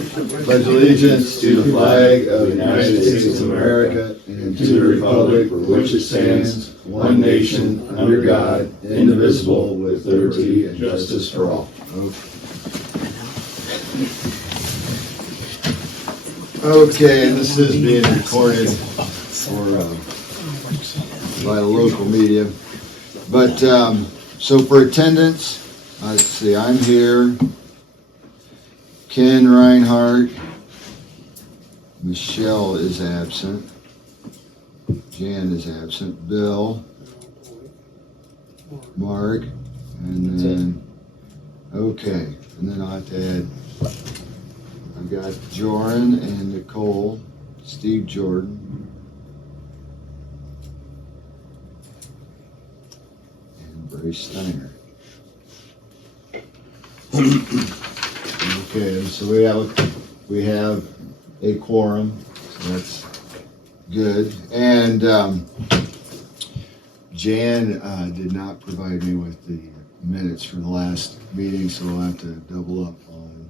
pledge allegiance to the flag of the United States of America and to the republic for which it stands, one nation, under God, indivisible, with liberty and justice for all. Okay, and this is being recorded by the local media. But, so for attendance, let's see, I'm here. Ken Reinhardt. Michelle is absent. Jan is absent. Bill. Mark. And then, okay. And then I'll have to add, I've got Joran and Nicole, Steve Jordan, and Bryce Steiner. Okay, so we have a quorum, so that's good. And Jan did not provide me with the minutes for the last meeting, so I'll have to double up on.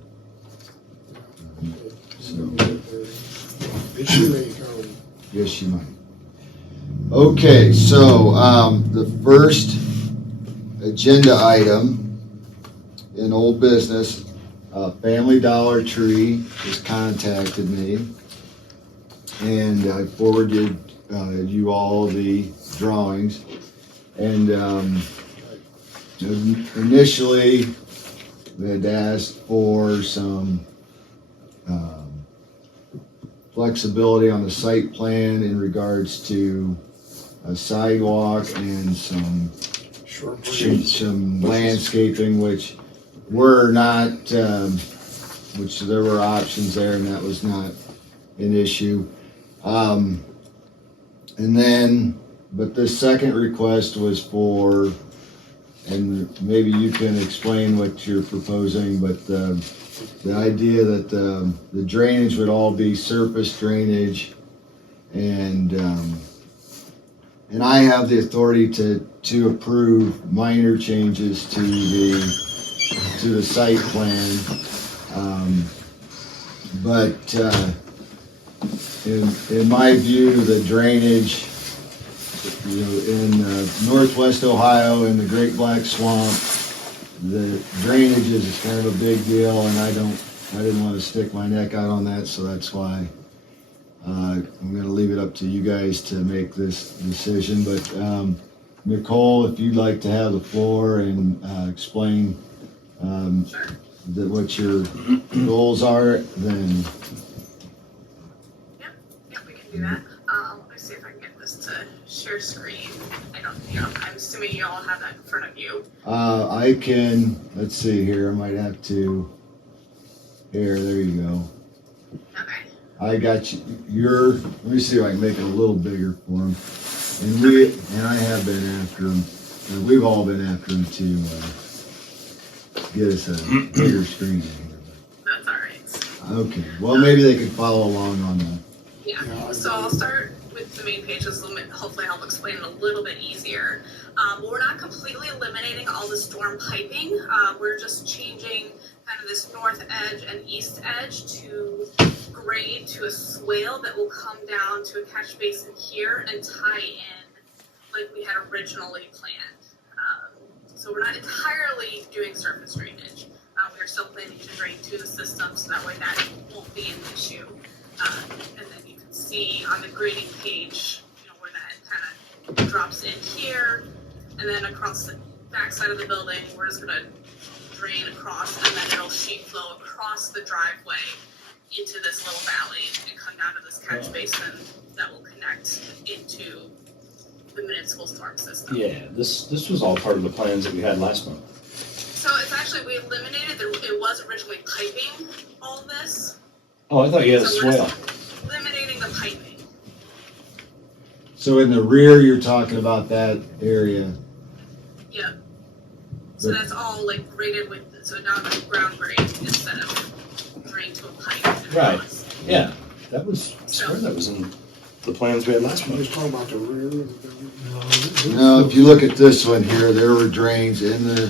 Yes, she might. Okay, so the first agenda item in old business. Family Dollar Tree has contacted me, and I forwarded you all the drawings. And initially, they had asked for some flexibility on the site plan in regards to a sidewalk and some landscaping, which were not, which there were options there, and that was not an issue. And then, but the second request was for, and maybe you can explain what you're proposing, but the idea that the drainage would all be surface drainage, and I have the authority to approve minor changes to the site plan, but in my view, the drainage, in Northwest Ohio in the Great Black Swamp, the drainage is kind of a big deal, and I didn't want to stick my neck out on that, so that's why I'm going to leave it up to you guys to make this decision. But Nicole, if you'd like to have the floor and explain what your goals are, then. Yeah, we can do that. Let me see if I can get this to share screen. I'm assuming you all have that in front of you. I can, let's see here, I might have to, there you go. Okay. I got you, let me see if I can make it a little bigger for them. And I have been after them, and we've all been after them to get us a bigger screen in here. That's all right. Okay, well, maybe they could follow along on that. Yeah, so I'll start with the main page, just hopefully help explain it a little bit easier. We're not completely eliminating all the storm piping. We're just changing kind of this north edge and east edge to grade to a swale that will come down to a catch basin here and tie in like we had originally planned. So we're not entirely doing surface drainage. We are still planning to drain to the system, so that way that won't be an issue. And then you can see on the grading page, where that kind of drops in here, and then across the back side of the building, we're just gonna drain across, and then it'll sheet flow across the driveway into this little valley and come down to this catch basin that will connect into the municipal storm system. Yeah, this was all part of the plans that we had last month. So it's actually, we eliminated, it was originally piping all this. Oh, I thought you had a So swale. we're just eliminating the piping. So in the rear, you're talking about that area. Yeah. So that's all like graded with, so now the ground grade instead of drain to a pipe. and Right. across. Yeah, that was, I swear that was in the plans we had last I was month. talking about the rear of the building. Now, if you look at this one here, there were drains in the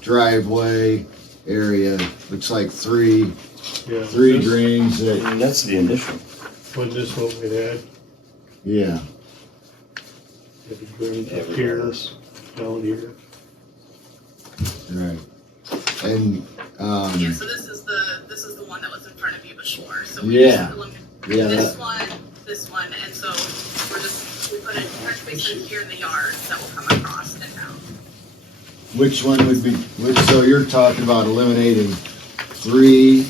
driveway, area. Looks like three Yeah. drains that, And that's the initial. Wasn't this what we had? yeah. Had the drains up Everywhere here, else. down here. Right. And, Yeah, so this is the one that was in front of you before, so we Yeah. just eliminated yeah, this that, one, and so we put a catch basin here in the yard that will come across and down. which one would be, so you're talking about eliminating three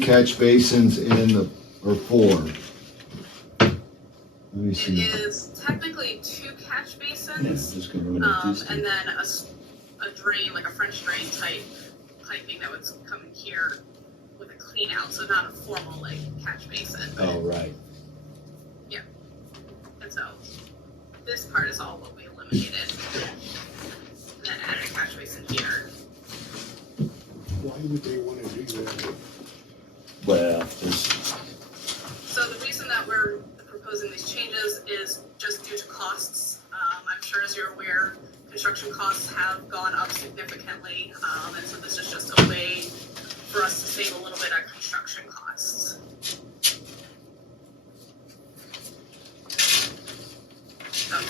catch basins in the, or four? Let me It see. is technically 2 catch Yeah, basins, just gonna eliminate these and two. then a drain, like a French drain type piping that would come in here with a clean out, so not a formal like catch basin. Oh, right. And so this part is all what we eliminated. And then added a catch basin here. Why would they wanna do that? Well, there's, So the reason that we're proposing these changes is just due to costs. I'm sure as you're aware, construction costs have gone up significantly, and so this is just a way for us to save a little bit on construction costs.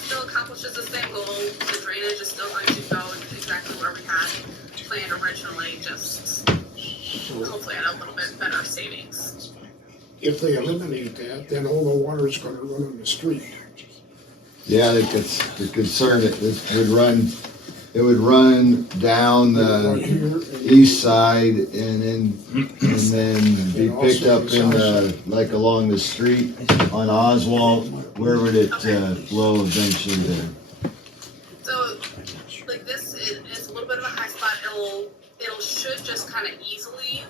Still accomplishes the same goal. The drainage is still going to go exactly where we had planned originally, just hopefully at a little bit better savings. If they eliminate that, then all the water is gonna run on the street. Yeah, the concern, it would run down Right the here and- east side and then be picked up in the, like along the street on Oswald. Where would it flow eventually there? So, like this is a little bit of a high spot. It'll should just kind of easily.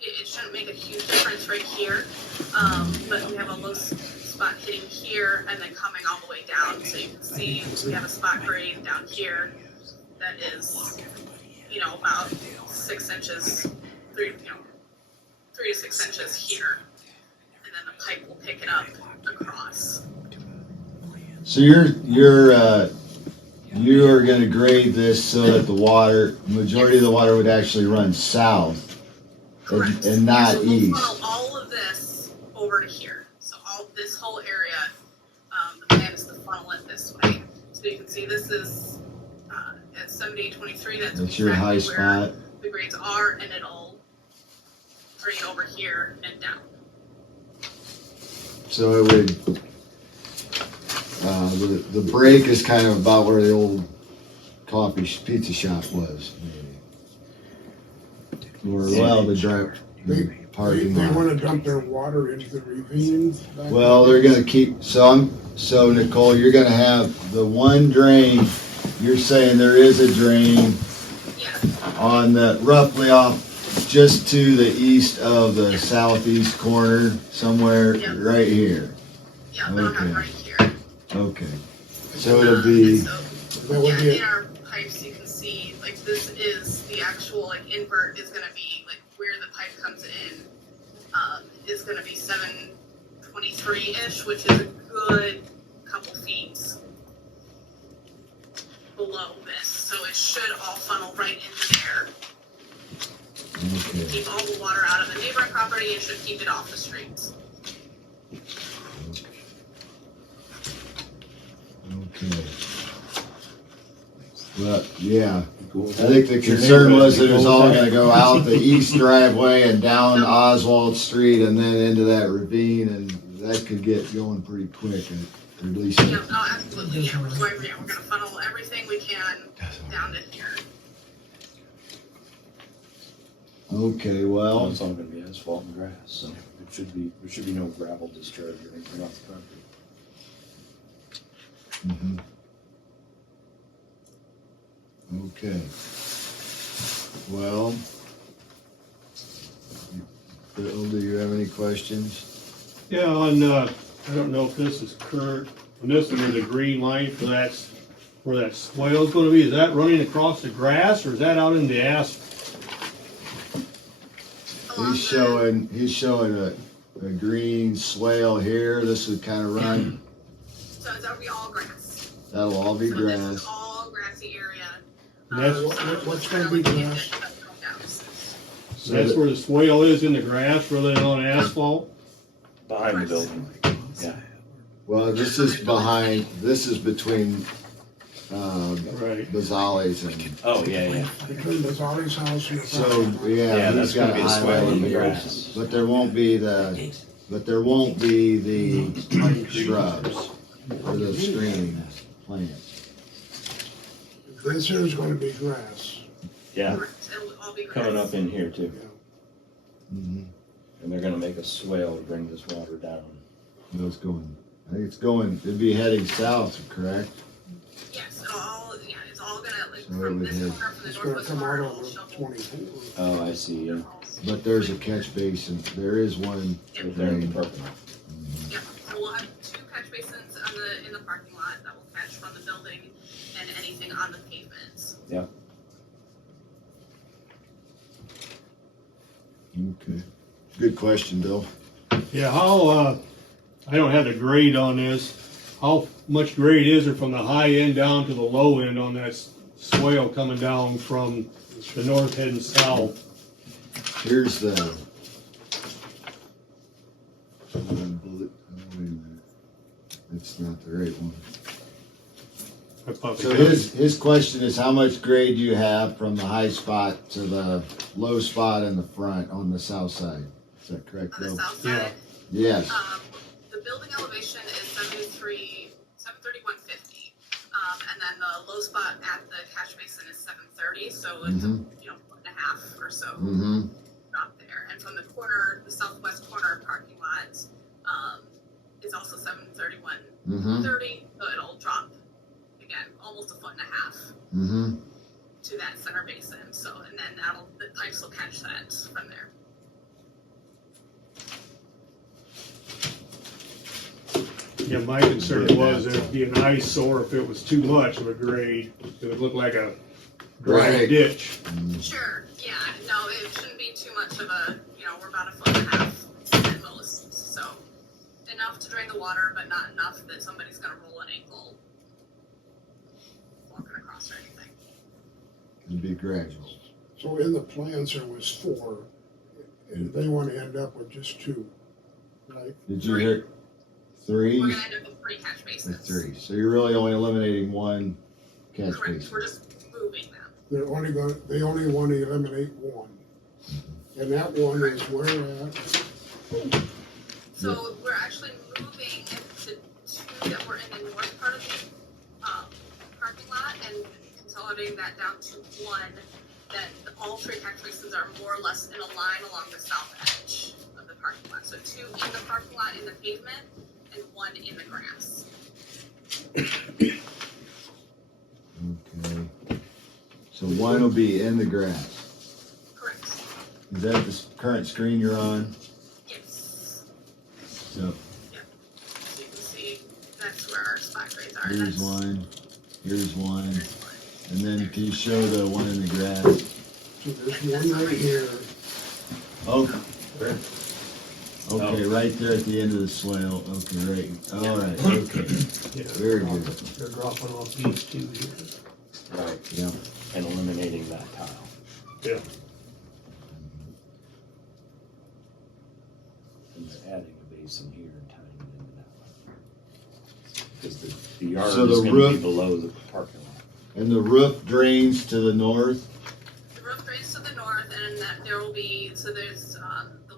It shouldn't make a huge difference right here, but we have a low spot hitting here and then coming all the way down. So you can see we have a spot grade down here that is, about 6 inches, 3 to 6 inches here, and then the pipe will pick it up across. So you are gonna grade this so that the majority of the water would actually run south Correct. and not So we'll east. funnel all of this over to here. So this whole area, the plan is to funnel it this way. So you can see this is at 7823. That's your high exactly where spot. the grades are, and it'll drain over here and down. So it would, the break is kind of about where the old pizza shop was. Or, well, the parking They lot. wanna dump their water into the ravine. back Well, they're gonna keep, so Nicole, you're gonna have the one drain, you're saying there is a drain Yeah, on the, roughly off, just to the east of the southeast corner, somewhere Yeah. right here. yeah, they'll Okay. have right here. Okay. So it'll be, So, That would be in our pipes, you can see, like, this is the actual, like, invert is gonna be, like, where the pipe comes in, is gonna be 723-ish, which is a good couple feet below this, so it should all funnel right into there. okay. Keep all the water out of the neighboring property and should keep it off the streets. Okay. Well, yeah, Cool. I think the concern was that it was all gonna go out the east driveway and down Oswald Street and then into that ravine, and that could get going pretty quick, or at least. Yeah, oh, absolutely, yeah, we're gonna funnel everything we can down to here. Okay, Well, well, it's all gonna be asphalt and grass, so there should be no gravel discharge or anything off the property. mhm. Okay. Well, Bill, do you have any questions? Yeah, on, I don't know if this is current, and this is where the green line for where that swale's gonna be, is that running across the grass, or is that out in the asphalt? Along He's showing a green swale here, this would kind of run, So that'll be all grass. that'll all be So this is grass. all grassy area. And that's- So what's it's gonna be really grass? good to cut them down. So That's that- where the swale is in the grass rather than on asphalt? Behind the building, yeah. Well, this is between, Right. Bazali's and, Oh, yeah. Between Bazali's house and the so, property line. yeah, That's he's got gonna a be a swale in the highlight grass. here. But there won't be the shrubs or the screening plants. This here is gonna be grass. Yeah, Correct, it'll all be grass. coming up in here too. Mm-hmm. And they're gonna make a swale to bring this water down. It's going, I think it'd be heading south, correct? Yes, it's all gonna, like, So from it this would corner, from the It's gonna northwest come corner, out it'll over shovel. 24. Oh, I see, yeah. But there's a catch basin, there is one. Right there in the parking lot. Yep, so we'll have 2 catch basins in the parking lot that will catch from the building and anything on the pavements. Okay. Good question, Bill. Yeah, how, I don't have the grade on this. How much grade is there from the high end down to the low end on that swale coming down from the north heading south? Here's the. Oh, wait a minute. That's not the right one. I thought So they- his question is how much grade do you have from the high spot to the low spot in the front on the south side? Is that correct, On the Bill? south Yeah. side, Yes. the building elevation is 731.50. And then the low spot at the catch basin is 730, so it's, Mhm. foot and a half or so Mm-hmm. drop there. And from the corner, the southwest corner parking lot, is also 731.30, Mm-hmm. so it'll drop, again, almost a foot and a half Mm-hmm. to that center basin, so, and then the pipes will catch that from there. Yeah, my concern was there'd be an eyesore if it was too much of a grade. It would look like a dry Right. ditch. Sure, yeah, no, it shouldn't be too much of a, we're about a foot and a half at most, so enough to drain the water, but not enough that somebody's gonna roll an ankle walking across or anything. It'd be gradual. So in the plans, there was 4, and they wanna end up with just 2, right? Did you hear? 3? We're gonna end up with 3 catch Or basins. 3. So you're really only eliminating one catch Correct, basin. we're just moving them. They only wanna eliminate 1. And that one is where at? So we're actually moving the 2 that were in the north part of the, parking lot and consolidating that down to 1, that all 3 catch basins are more or less in a line along the south edge of the parking lot. So 2 in the parking lot in the pavement and 1 in the grass. Okay. So one will be in the grass. Correct. Is that the current screen you're on? Yes. So So you can see that's where our spot grades are. here's That's- one, here's one, there's one. and then can you show the one in the grass? So there's one right here, Oh. Okay, right there at the end of the swale. Okay, right. All right. Okay. Yeah, Very good. They're dropping off these 2 here. Right. Yeah. And eliminating that tile. Yeah. And they're adding a basin here and tying it into that one. Because the yard So is the gonna be roof- below the parking lot. And the roof drains to the north. The roof drains to the north, and that there will be, so there'll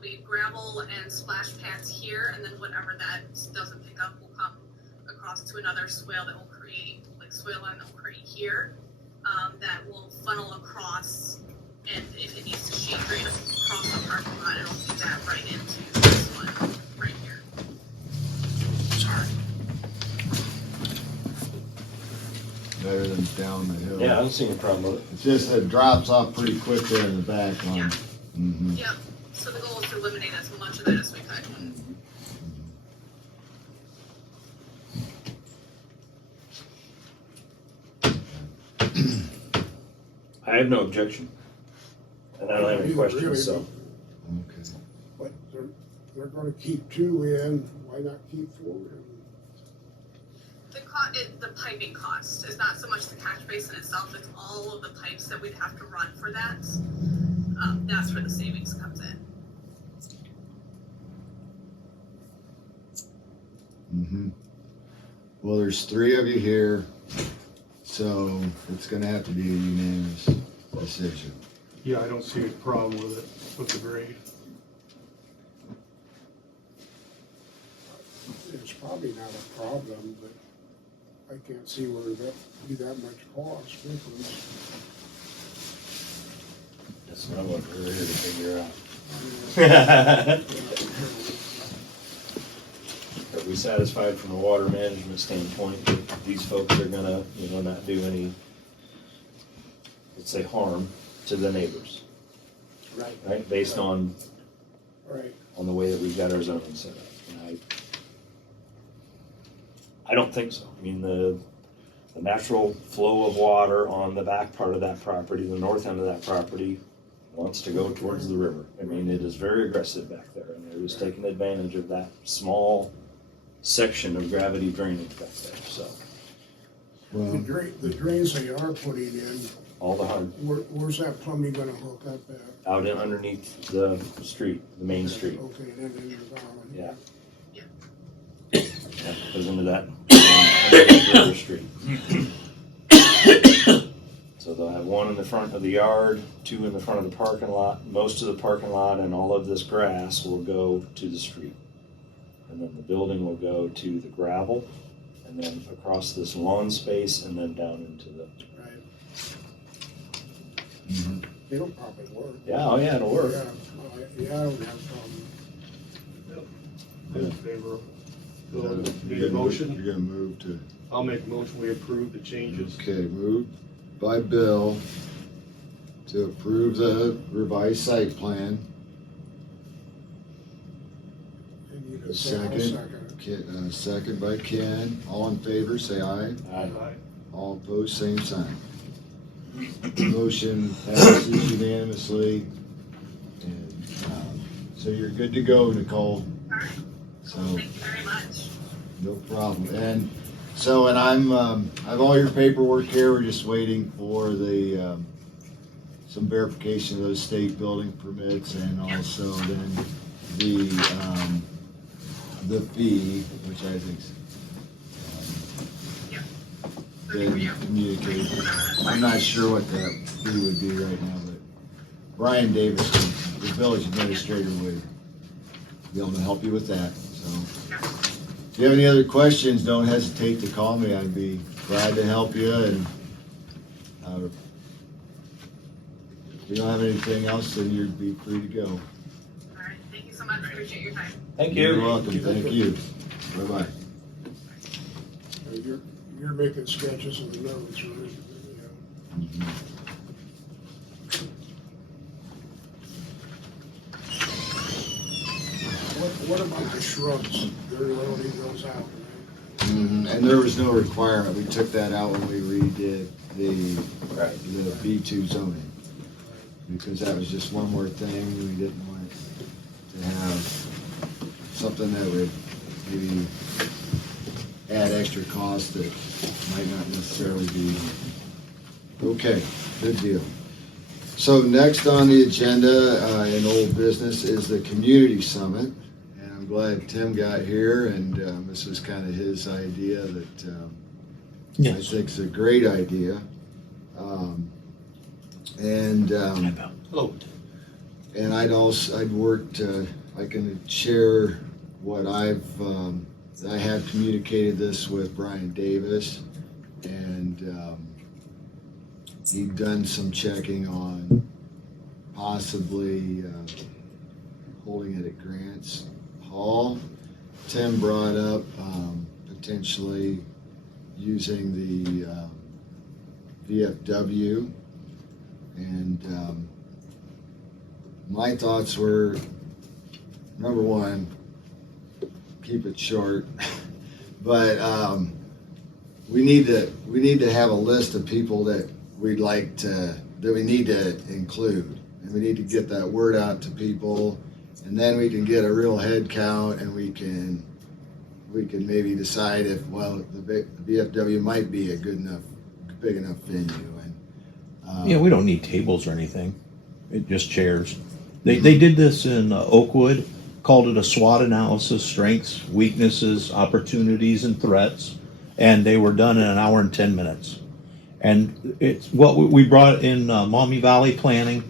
be gravel and splash pads here, and then whatever that doesn't pick up will come across to another swale that will create, like swale line that will create here, that will funnel across, and if it needs to sheet drain across the parking lot, it'll do that right into this one, right here. Better than down the hill. Yeah, I don't see any problem with it. It's just it drops off pretty quick there in the back line. Yeah. Mm-hmm. Yep, so the goal is to eliminate as much of that as we could. I have no objection. And I don't have any questions, Really, so. Okay. but they're gonna keep 2 in, why not keep 4 in? The piping cost is not so much the catch basin itself, it's all of the pipes that we'd have to run for that. that's where the savings comes in. Mm-hmm. Well, there's 3 of you here, so it's gonna have to be a unanimous decision. Yeah, I don't see a problem with it, with the grade. It's probably not a problem, but I can't see where that be that much cost difference. That's not what we're here to figure out. Are we satisfied from a water management standpoint that these folks are gonna, not do any, let's say, harm to the neighbors, Right, right? Based on right. the way that we've got our zoning set up. And I don't think so. I mean, the natural flow of water on the back part of that property, the north end of that property, wants to go towards the river. I mean, it is very aggressive back there, and they're just taking advantage of that small section of gravity drainage back there, so. Well, The drains they are putting in, All the hard, where's that plumbing gonna hook up at? out in underneath the street, the main street. Okay, then in your valley. Yeah. Yeah, goes into that river street. So they'll have 1 in the front of the yard, 2 in the front of the parking lot. Most of the parking lot and all of this grass will go to the street. And then the building will go to the gravel, and then across this lawn space, and then down into the, Right, mhm. it'll probably work. yeah, oh yeah, it'll work. Yeah, I don't have a problem. I'm in favor of You're it. Need a gonna- motion? You're gonna move to, I'll make a motion, we approve the changes. okay, moved by Bill to approve the revised site plan. And you A can say, I'll second. second it. Second by Ken. All in favor, say aye. Aye. All opposed, same sign. Motion passes unanimously. And, so you're good to go, Nicole. All right. So, Thank you very much. no problem. And so, and I have all your paperwork here. We're just waiting for the, some verification of those state building permits and also then the fee, which I think's been communicated. I'm not sure what that fee would be right now, but Brian Davis, the village administrator, would be able to help you with that, so. If you have any other questions, don't hesitate to call me. I'd be glad to help you, and if you don't have anything else, then you'd be free to go. All right. Thank you so much. Appreciate your time. Thank you. You're welcome, thank you. Bye-bye. You're making sketches of the notes, right? Yeah. What about the shrubs? They're loading those out, right? And there was no requirement, we took that out when we redid the B2 zoning. Because that was just one more thing, we didn't want to have something that would maybe add extra cost that might not necessarily be. Okay, good deal. So next on the agenda in old business is the community summit. And I'm glad Tim got here, and this was kind of his idea that I think is a great idea. And I'd worked, I can share what I have communicated this with Brian Davis, and he'd done some checking on possibly holding it at Grants Hall. Tim brought up potentially using the VFW, and my thoughts were, number one, keep it short, but we need to have a list of people that we need to include, and we need to get that word out to people, and then we can get a real head count, and we can maybe decide if, well, the VFW might be a big enough venue. And Yeah, we don't need tables or anything. just chairs. They did this in Oakwood, called it a SWOT analysis: strengths, weaknesses, opportunities, and threats. And they were done in an hour and 10 minutes. And it's what we brought in Maumee Valley Planning.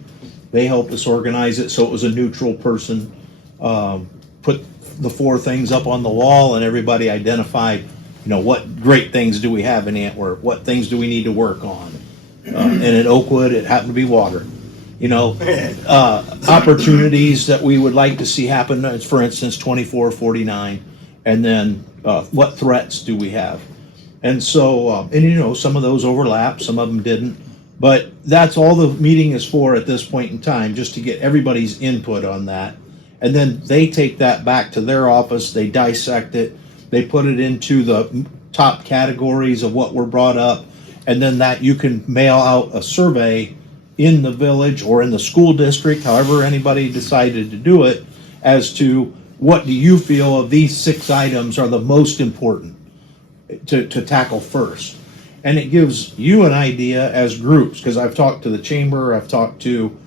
They helped us organize it, so it was a neutral person. Put the 4 things up on the wall, and everybody identified, what great things do we have in Antwerp? What things do we need to work on? And in Oakwood, it happened to be water. Opportunities that we would like to see happen, for instance, 2449. And then what threats do we have? And so, some of those overlap, some of them didn't. But that's all the meeting is for at this point in time, just to get everybody's input on that. And then they take that back to their office, they dissect it, they put it into the top categories of what were brought up, and then that you can mail out a survey in the village or in the school district, however anybody decided to do it, as to what do you feel of these 6 items are the most important to tackle first. And it gives you an idea as groups, because I've talked to the chamber, I've talked to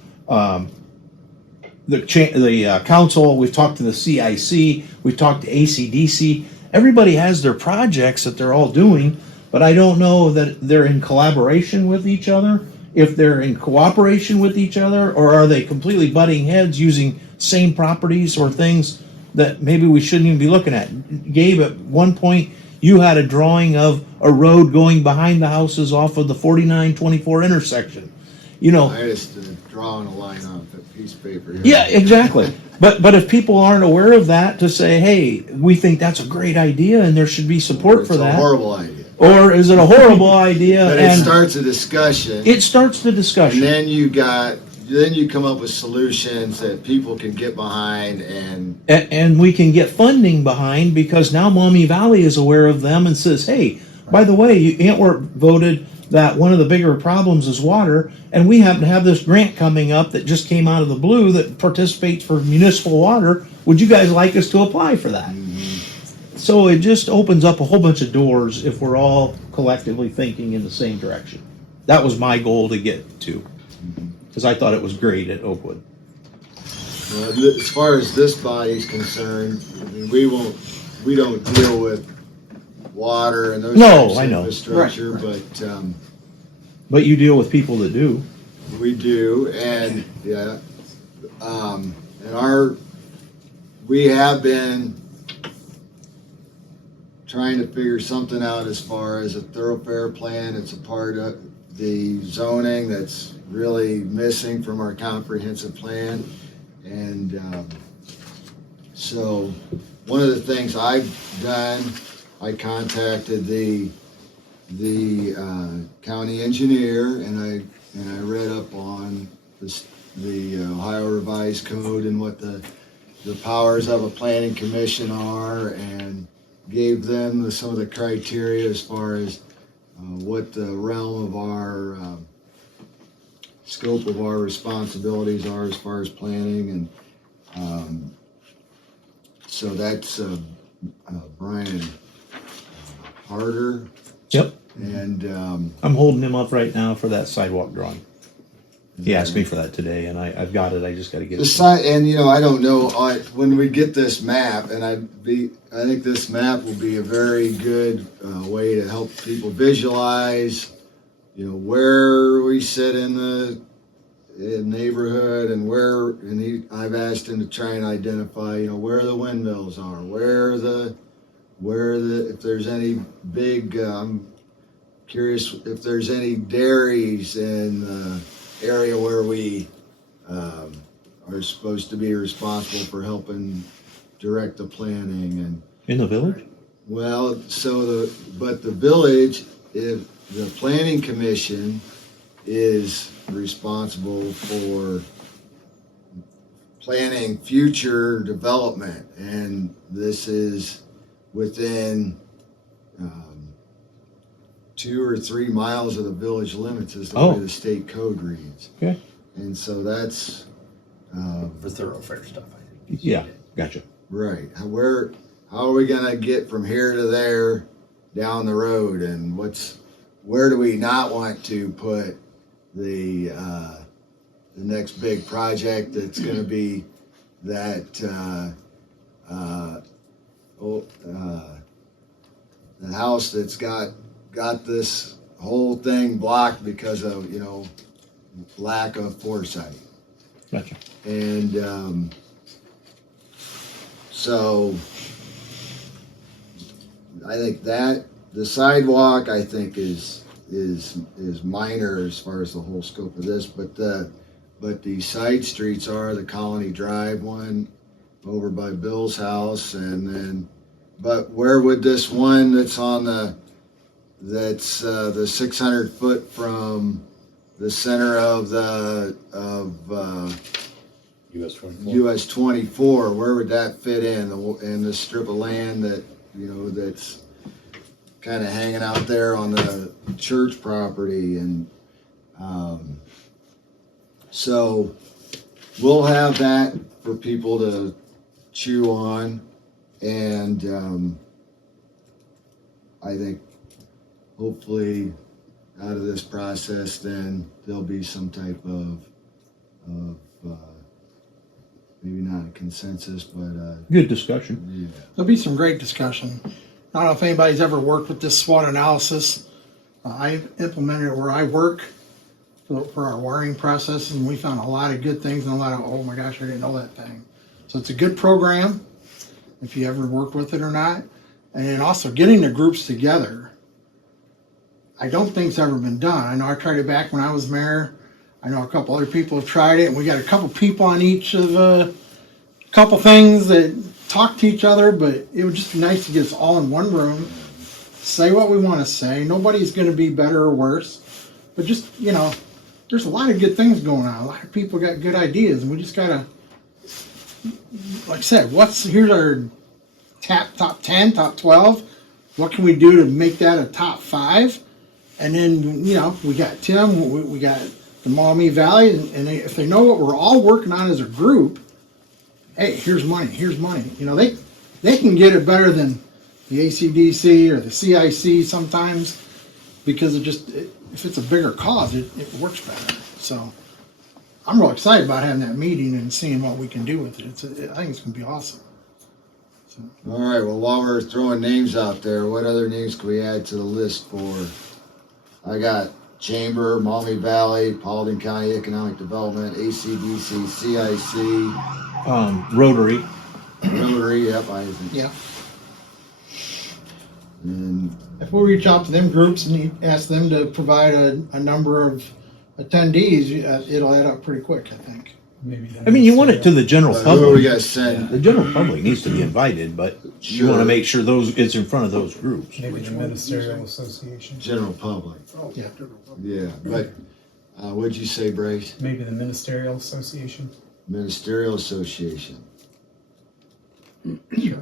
the council, we've talked to the CIC, we've talked to ACDC. Everybody has their projects that they're all doing, but I don't know that they're in collaboration with each other, if they're in cooperation with each other, or are they completely butting heads using same properties or things that maybe we shouldn't even be looking at. Gabe, at one point, you had a drawing of a road going behind the houses off of the 4924 intersection. I just drawing a line off that piece of paper here. Yeah, exactly. But if people aren't aware of that, to say, hey, we think that's a great idea and there should be support for that. It's a horrible idea. Or is it a horrible idea? But it starts a discussion. It starts the discussion. And then you come up with solutions that people can get behind, and we can get funding behind, because now Maumee Valley is aware of them and says, hey, by the way, Antwerp voted that one of the bigger problems is water, and we happen to have this grant coming up that just came out of the blue that participates for municipal water. Would you guys like us to apply for that? Mm-hmm. So it just opens up a whole bunch of doors if we're all collectively thinking in the same direction. That was my goal to get to, because I thought it was great at Oakwood. as far as this body's concerned, I mean, we don't deal with water and those types of infrastructure, but you deal with people that do. We do, and we have been trying to figure something out as far as a thoroughfare plan. It's a part of the zoning that's really missing from our comprehensive plan, and so one of the things I've done, I contacted the county engineer, and I read up on the Ohio Revised Code and what the powers of a planning commission are, and gave them some of the criteria as far as what the realm of our scope of our responsibilities are as far as planning, and so that's Brian Harder. Yep. And I'm holding him up right now for that sidewalk drawing. He asked me for that today, and I've got it. I just got to get it. And I don't know when we get this map, and I think this map will be a very good way to help people visualize, where we sit in the neighborhood, and I've asked him to try and identify, where the windmills are, if there's any big. I'm curious if there's any dairies in the area where we are supposed to be responsible for helping direct the planning and in the village. Well, but the village, if the planning commission is responsible for planning future development, and this is within 2 or 3 miles of the village limits is the way the state code reads. Okay. And so that's for thoroughfare stuff, I think. Yeah, gotcha. Right. How are we gonna get from here to there down the road, and where do we not want to put the the next big project that's gonna be that, the house that's got this whole thing blocked because of, lack of foresight. Gotcha. And, so I think that the sidewalk, I think is minor as far as the whole scope of this, but the side streets are the Colony Drive one over by Bill's house, and then, but where would this one that's the 600 foot from the center of US 24. US 24, where would that fit in the strip of land that, that's kind of hanging out there on the church property? And so we'll have that for people to chew on, and I think hopefully out of this process then there'll be some type of maybe not a consensus, but Good discussion. yeah. There'll be some great discussion. I don't know if anybody's ever worked with this SWOT analysis. I've implemented it where I work for our wiring processes, and we found a lot of good things and a lot of, oh my gosh, I didn't know that thing. So it's a good program, if you ever worked with it or not. And then also getting the groups together. I don't think it's ever been done. I know I tried it back when I was mayor. I know a couple other people have tried it, and we got a couple people on each of a couple things that talk to each other, but it would just be nice to get us all in one room, say what we want to say. Nobody's going to be better or worse, but just, there's a lot of good things going on. A lot of people got good ideas, and we just got to, like I said, here's our top 10, top 12. What can we do to make that a top 5? And then, we got Tim, we got the Maumee Valley, and if they know what we're all working on as a group, hey, here's money. They can get it better than the ACDC or the CIC sometimes, because if it's a bigger cause, it works better. So I'm real excited about having that meeting and seeing what we can do with it. I think it's going to be awesome. So. All right, well, while we're throwing names out there, what other names can we add to the list for? I got Chamber, Maumee Valley, Paulding County Economic Development, ACDC, CIC, Rotary. Rotary, yep, I think. Yeah. And If we reach out to them groups and ask them to provide a number of attendees, it'll add up pretty quick, I think. I mean, you want it to the general who are we public. gonna send? The general public needs to be invited, but you want to make sure it's in front of those groups. Maybe the Ministerial Association. General public. Oh, Yeah. Yeah, but what'd you say, Brace? Maybe the Ministerial Association. Ministerial Association. Sure.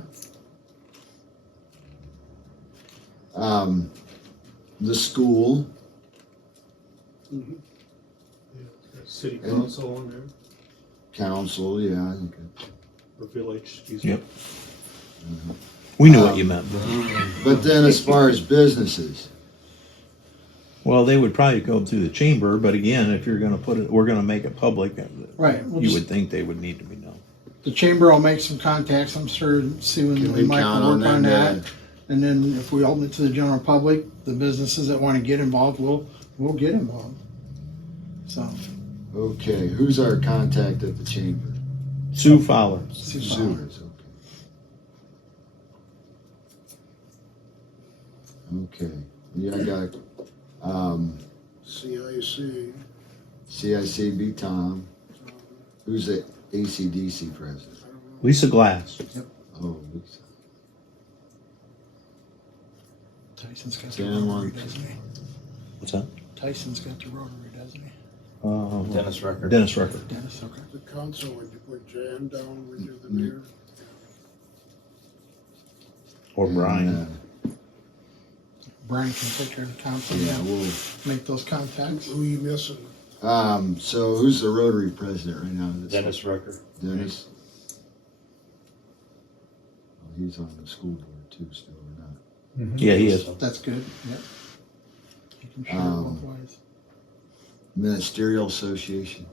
The school. City council on there, Council, yeah, I think. or village, excuse me. Yep. We knew what you meant. But then as far as businesses, Well, they would probably go through the chamber, but again, if you're going to we're going to make it public, Right. you would think they would need to be known. The chamber will make some contacts, I'm sure, see when can we Mike count will on work on them? that. And then if we open it to the general public, the businesses that want to get involved, we'll get involved. So, Okay, who's our contact at the chamber? Sue Fowler. Sewers, okay. Okay, yeah, I got, CIC. CIC be Tom. Who's the ACDC president? Lisa Glass. Oh, Lisa. Tyson's got the Dan rotary, one. doesn't he? What's that? Tyson's got the rotary, doesn't he? Dennis Rucker. Dennis Rucker. Dennis, okay. The council, would you put Jan down, would you, the mayor? Or Brian. Brian can take care of the council, Yeah, we'll, make those contacts. Who you missing? so who's the Rotary president right now? Dennis Rucker. Dennis? Oh, he's on the school board too still, or not? Yeah, he is. That's good, yep. You can share Um, both ways. Ministerial Association.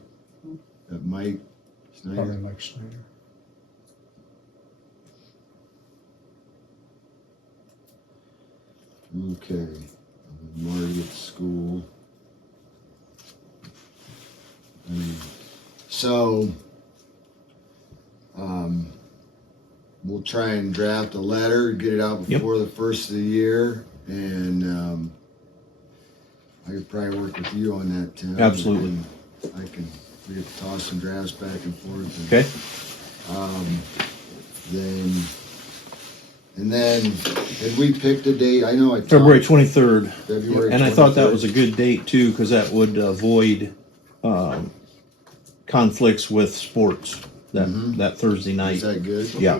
That Mike Snyder? Probably Mike Schneider. Okay, Marty at school. So, we'll try and draft a letter, get it out before the first of the year, and I could probably work with you on that, Tim. Absolutely. We could toss some drafts back and forth. Okay. And then, had we picked a date? I know I talked. February 23rd. February And I thought that 23rd. was a good date too, because that would avoid conflicts with sports that Thursday Is night. that good? Yeah.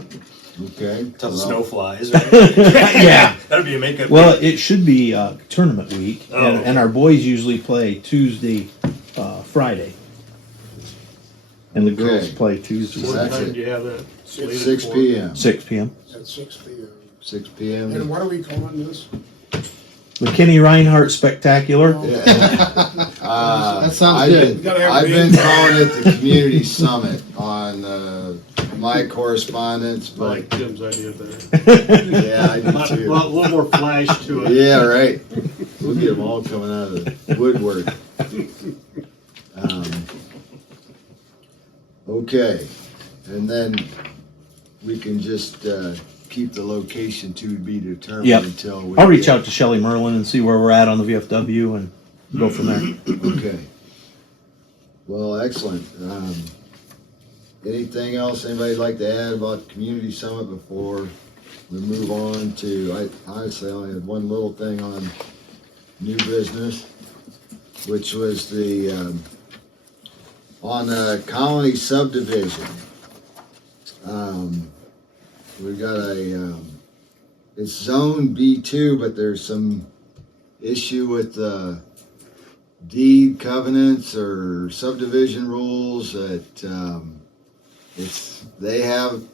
Okay. Till the Well, snow flies, right? Yeah. That'd be a makeup. Well, it should be tournament week, Oh, and, okay. and our boys usually play Tuesday, Friday, and the girls Okay. play Tuesday. So What that's time it. do you have that slated 6 for? p.m. 6 p.m. At 6 p.m. 6 And p.m. what are we calling this? The Kenny Reinhardt Spectacular. Yeah. That sounds I've good. been- Gotta have I've been names. calling it the Community Summit on my correspondence, I but like Tim's idea better. yeah, I do A too. little more flash to it. Yeah, right. We'll get them all coming out of the woodwork. Okay, and then we can just keep the location to be determined Yep. until we. I'll reach out to Shelley Merlin and see where we're at on the VFW and go from there. Okay. Well, excellent. Anything else anybody like to add about the Community Summit before we move on to, I only had one little thing on new business, which was on the Colony subdivision. We got it's zone B2, but there's some issue with deed covenants or subdivision rules that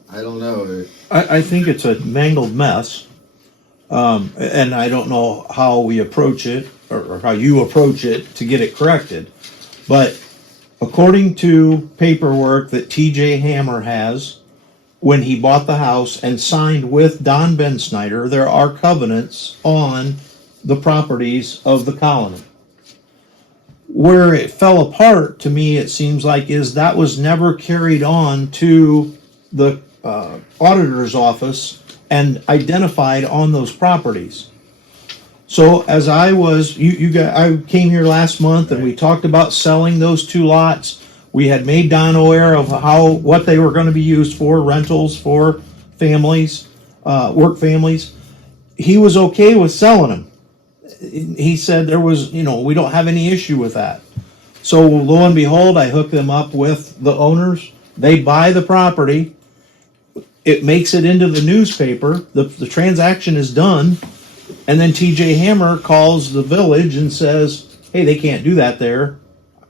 I don't know. I think it's a mangled mess, and I don't know how we approach it or how you approach it to get it corrected. But according to paperwork that TJ Hammer has, when he bought the house and signed with Don Ben Snyder, there are covenants on the properties of the colony. Where it fell apart to me, it seems like, is that was never carried on to the auditor's office and identified on those properties. So as I came here last month and we talked about selling those two lots. We had made Don aware of what they were going to be used for, rentals for families, work families. He was okay with selling them. He said we don't have any issue with that. So lo and behold, I hook them up with the owners. They buy the property. It makes it into the newspaper. The transaction is done. And then TJ Hammer calls the village and says, hey, they can't do that there.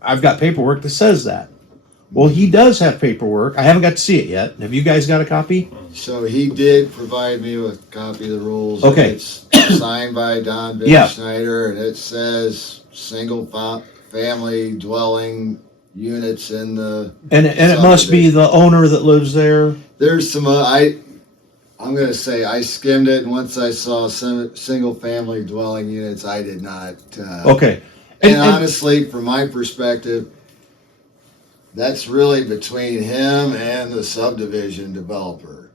I've got paperwork that says that. Well, he does have paperwork. I haven't got to see it yet. Have you guys got a copy? So he did provide me with a copy of the rules. Okay. It's signed by Don Ben Yeah. Schneider, and it says single family dwelling units in the. And it must be the owner that lives there. There's some. I'm gonna say I skimmed it, and once I saw single family dwelling units, I did not. Okay. And honestly, from my perspective, that's really between him and the subdivision developer.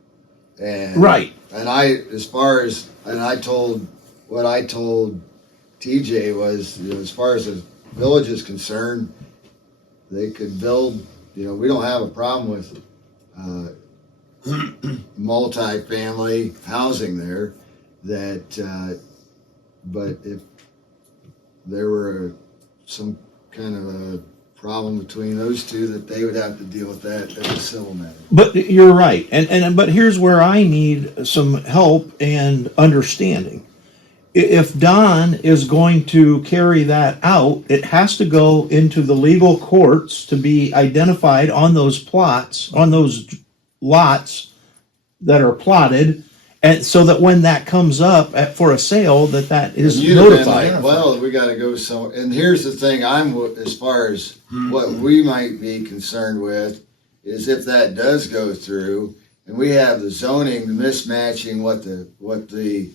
And Right. And I told TJ was, as far as the village is concerned, they could build, we don't have a problem with multi-family housing there, but if there were some kind of a problem between those two, that they would have to deal with that as a civil matter. But you're right. But here's where I need some help and understanding. If Don is going to carry that out, it has to go into the legal courts to be identified on those plots, on those lots that are plotted, And so that when that comes up for a sale, that is And you'd have been notified. like, well, we gotta go so, and here's the thing, as far as what we might be concerned with, is if that does go through, and we have the zoning mismatching what the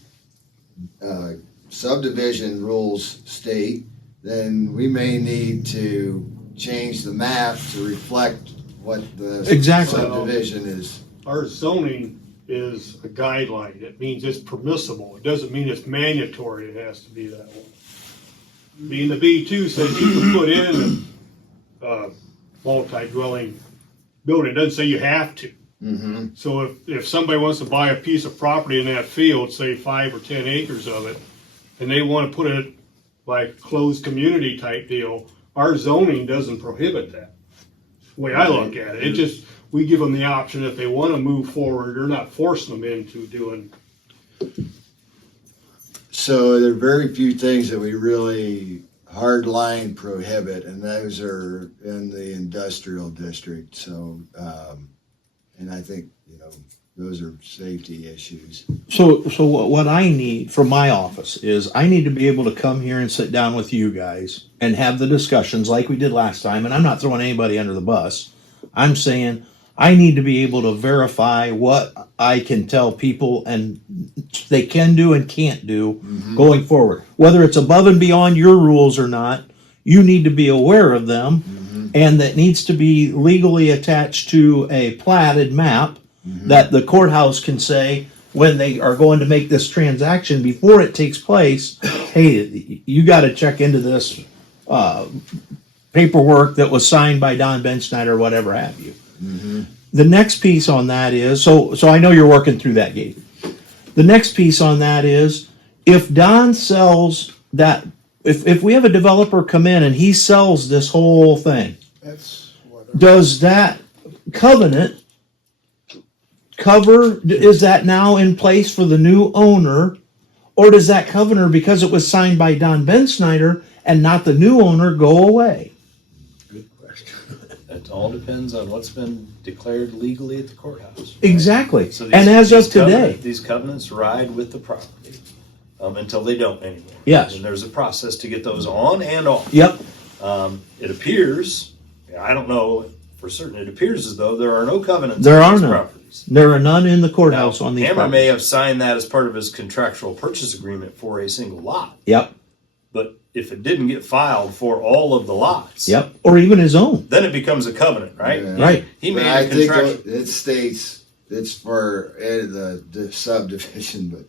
subdivision rules state, then we may need to change the map to reflect what the Exactly. subdivision is. Our zoning is a guideline. It means it's permissible. It doesn't mean it's mandatory. It has to be that way. Being the B2 says you can put in a multi-dwelling building. It doesn't say you have to. Mm-hmm. So if somebody wants to buy a piece of property in that field, say 5 or 10 acres of it, and they want to put it like closed community type deal, our zoning doesn't prohibit that. The way I look at it, we give them the option if they want to move forward. They're not forcing them into doing. So there are very few things that we really hard line prohibit, and those are in the industrial district. So, and I think, those are safety issues. So what I need from my office is I need to be able to come here and sit down with you guys and have the discussions like we did last time. And I'm not throwing anybody under the bus. I'm saying I need to be able to verify what I can tell people and they can do and can't do going forward. Whether it's above and beyond your rules or not, you need to be aware of them, and that needs to be legally attached to a platted map that the courthouse can say when they are going to make this transaction before it takes place, hey, you got to check into this paperwork that was signed by Don Benschneider or whatever have you. The next piece on that is, so I know you're working through that gate. The next piece on that is, if Don sells that, if we have a developer come in and he sells this whole thing, That's what. does that covenant is that now in place for the new owner? Or does that covenant, because it was signed by Don Benschneider and not the new owner, go away? Good question. It all depends on what's been declared legally at the courthouse. Exactly. So And as of these today, these covenants ride with the property until they don't anymore. Yes. And there's a process to get those on and off. yep, It appears, I don't know for certain, it appears as though there are no covenants There on are these none. properties. there are none in the courthouse on these Hammer properties. may have signed that as part of his contractual purchase agreement for a single lot. Yep, But if it didn't get filed for all of the lots, yep, or even his own. then it becomes a covenant, right? Yeah. Right. He But made I a think contract. it states it's for the subdivision, but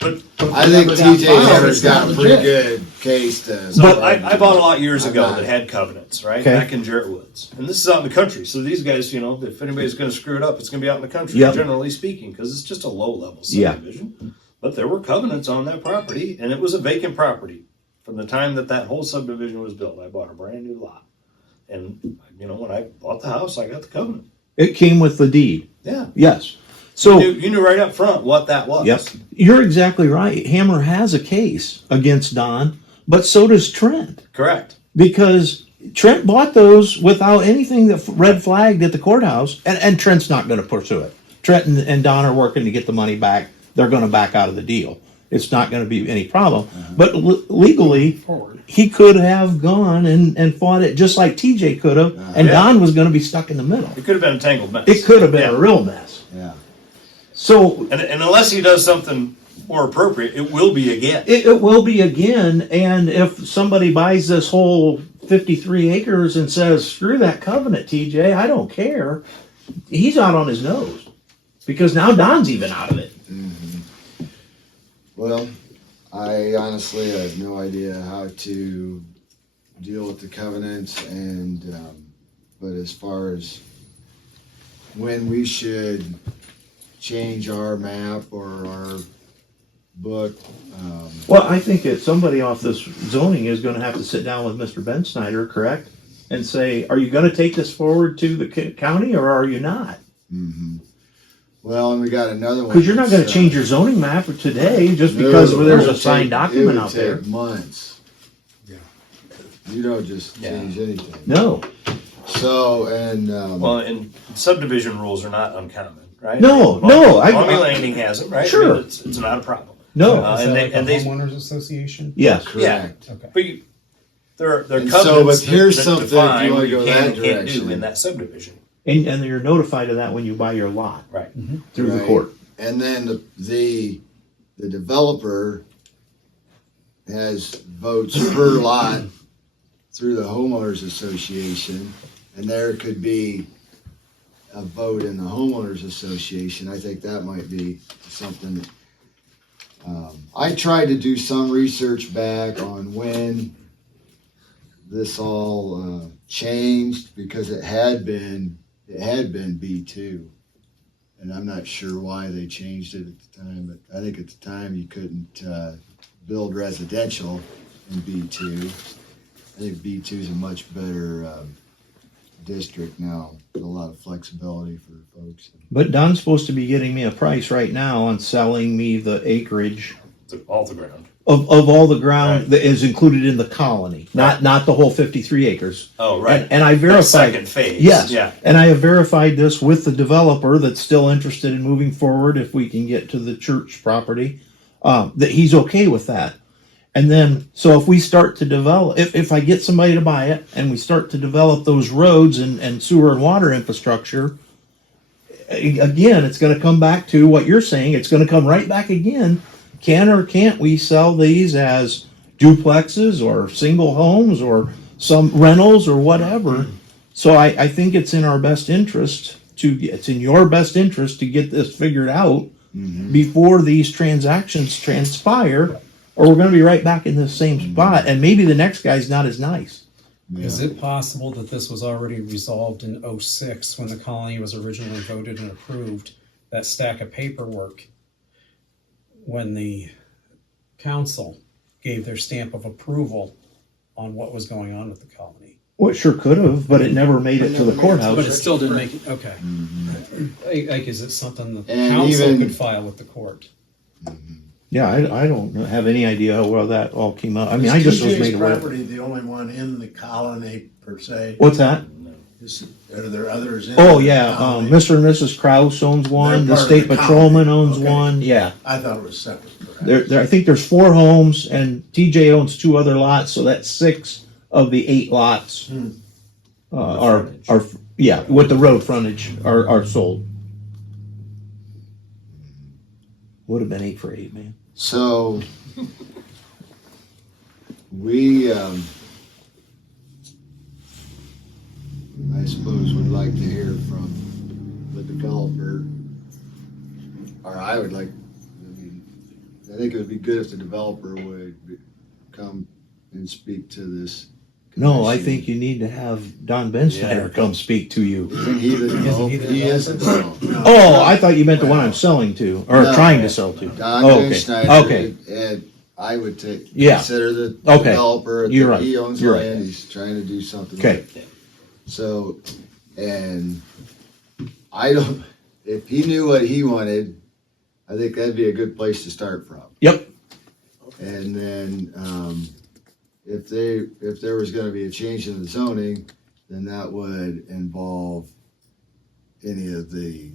I think TJ Hammer's got a pretty good case to. So I bought a lot years I'm ago not- that had covenants, right? Okay. Back in Jarrett Woods. And this is out in the country. So these guys, if anybody's going to screw it up, it's going to be out in the country, Yep. generally speaking, because it's just a low level Yeah. subdivision. But there were covenants on that property, and it was a vacant property. From the time that whole subdivision was built, I bought a brand new lot. And, when I bought the house, I got the covenant. It came with the deed. Yeah. Yes. So, You knew right up front what that was. yep, you're exactly right. Hammer has a case against Don, but so does Trent. Correct. Because Trent bought those without anything that red flagged at the courthouse, and Trent's not going to pursue it. Trent and Don are working to get the money back. They're going to back out of the deal. It's not going to be any problem. But legally, Forward. he could have gone and fought it just like TJ could have, and Yeah. Don was going to be stuck in the middle. It could have been a tangled mess. It could have been Yeah. a real mess. Yeah. So And unless he does something more appropriate, it will be again. it will be again, and if somebody buys this whole 53 acres and says, screw that covenant, TJ, I don't care, he's out on his nose. Because now Don's even out of it. Well, I honestly have no idea how to deal with the covenants but as far as when we should change our map or our book, Well, I think that somebody off this zoning is going to have to sit down with Mr. Benschneider, correct? And say, are you going to take this forward to the county or are you not? well, and we got another one. Because you're not going to that's, change your zoning map today just because no, there's it a would signed take- document it would out there. take months. Yeah. You don't just Yeah. change anything. No. So, and, Well, and subdivision rules are not uncommon, right? No, Mommy Landing has them, right? I Sure. mean, it's not a problem. No, Uh, Is and that they- like and a they- homeowners association? yes. correct. Okay. But there are And so, covenants but here's that something if define you wanna what you go can that and can't do direction. in that subdivision. And you're notified of that when you buy your lot Right. through the Right. court. And then the developer has votes per lot through the homeowners association, and there could be a vote in the homeowners association. I think that might be something that, I tried to do some research back on when this all changed, because it had been B2. And I'm not sure why they changed it at the time, but I think at the time you couldn't build residential in B2. I think B2 is a much better district now, with a lot of flexibility for folks. But Don's supposed to be getting me a price right now on selling me the acreage All the ground. of all the ground Right. that is included in the colony, not the whole 53 acres. Oh, right. And I The verified. second phase. Yes. Yeah. And I have verified this with the developer that's still interested in moving forward if we can get to the church property, that he's okay with that. And then, so if we start to develop, if I get somebody to buy it and we start to develop those roads and sewer and water infrastructure, again, it's going to come back to what you're saying. It's going to come right back again. Can or can't we sell these as duplexes or single homes or some rentals or whatever? So I think it's in our best interest it's in your best interest to get this figured out before these transactions transpire, or we're going to be right back in the same spot, and maybe the next guy's not as nice. Is it possible that this was already resolved in '06 when the colony was originally voted and approved? That stack of paperwork, when the council gave their stamp of approval on what was going on with the colony. Well, it sure could have, but it never made it to the But courthouse. it still didn't make it, okay. Like, is it something that the And council even- could file with the court? Yeah, I don't have any idea how well that all came out. I mean, I just was TJ's made aware. property the only one in the colony per se? What's that? Are there others in? Oh the yeah, colony? Mr. and Mrs. Kraus owns one. The They're part of state the patrolman colony. owns Okay. one. Yeah, I thought it was separate. perhaps. I think there's 4 homes, and TJ owns 2 other lots, so that's 6 of the 8 lots are yeah, with the road frontage are sold. Would have been 8 for 8, man. So, we, I suppose would like to hear from the developer, or I would like, I think it would be good if the developer would come and speak to this. No, I commission. think you need to have Don Bensteiner come speak to you. Isn't he the developer? He is the developer. Oh, I thought you meant the one I'm selling to, or No. trying to sell to. Don Oh, okay. Schneider. Okay. And I would take, Yeah. consider the Okay. developer. You're right. He owns You're land, right. he's trying to do something. Okay. with it. So, and I don't, if he knew what he wanted, I think that'd be a good place to start from. Yep. And then, if there was gonna be a change in the zoning, then that would involve any of the,